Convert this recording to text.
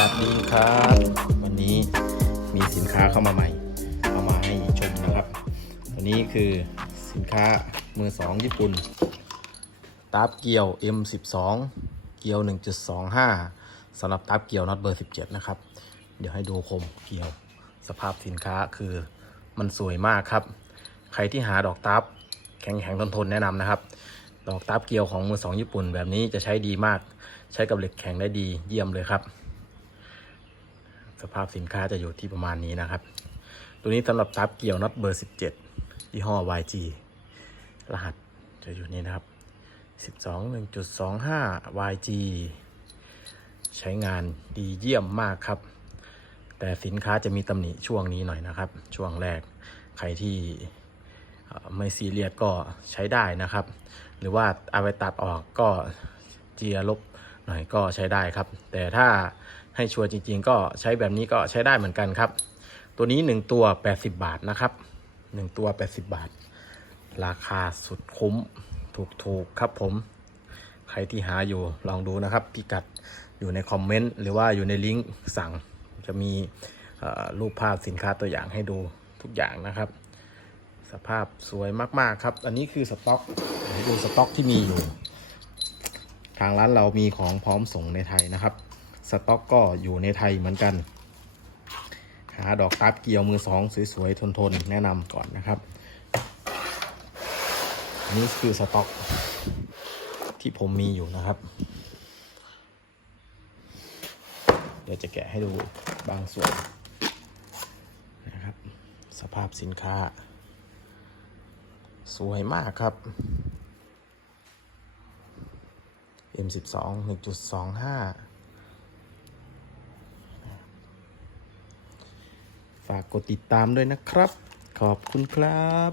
วัสดีครับ วันนี้มีสินค้าเข้ามาใหม่เอามาให้ชมนะครับ ตัวนี้คือสินค้ามือสองญี่ปุ่นตาบเกียว M12 เกียว 1.25สำหรับตาบเกียวน็อตเบอร์ 17 นะครับ เดี๋ยวให้ดูคมเกียวสภาพสินค้าคือมันสวยมากครับ ใครที่หาดอกตับแข็งแข็งทนทนๆแนะนำนะครับ ดอกตับเกียวของมือสองญี่ปุ่นแบบนี้จะใช้ดีมาก ใช้กับเหล็กแข็งได้ดีเยี่ยมเลยครับ สภาพสินค้าจะอยู่ที่ประมาณนี้นะครับ ตัวนี้สำหรับตับเกี่ยวน็อตเบอร์ 17ยี่ห้อ YG รหัสจะอยู่นี่นะครับ 12 1.25 YG ใช้งานดีเยี่ยมมากครับ แต่สินค้าจะมีตำหนิช่วงนี้หน่อยนะครับ ช่วงแรกใครที่ไม่ซีเรียสก็ใช้ได้นะครับ หรือว่าเอาไปตัดออกก็เจียลบ หน่อยก็ใช้ได้ครับ แต่ถ้าให้ชัวร์จริง ๆ ก็ใช้แบบนี้ก็ใช้ได้เหมือนกันครับ ตัวนี้ 1 ตัว 80 บาทนะครับ 1 ตัว 80 บาท ราคาสุดคุ้มถูกๆครับผม ใครที่หาอยู่ลองดูนะครับ พิกัดอยู่ในคอมเมนต์หรือว่าอยู่ในลิงก์สั่งจะมีรูปภาพสินค้าตัวอย่างให้ดูทุกอย่างนะครับ สภาพสวยมากๆครับ อันนี้คือสต็อกให้ดูสต็อกที่มีอยู่ ทางร้านเรามีของพร้อมส่งในไทยนะครับ สต็อกก็อยู่ในไทยเหมือนกัน หาดอกตับเกี่ยวมือสองสวยๆทนๆ แนะนำก่อนนะครับอันนี้คือสต็อก ที่ผมมีอยู่นะครับ เดี๋ยวจะแกะให้ดูบางส่วนนะครับ สภาพสินค้า สวยมากครับ M12 1.25 ฝากกดติดตามด้วยนะครับ ขอบคุณครับ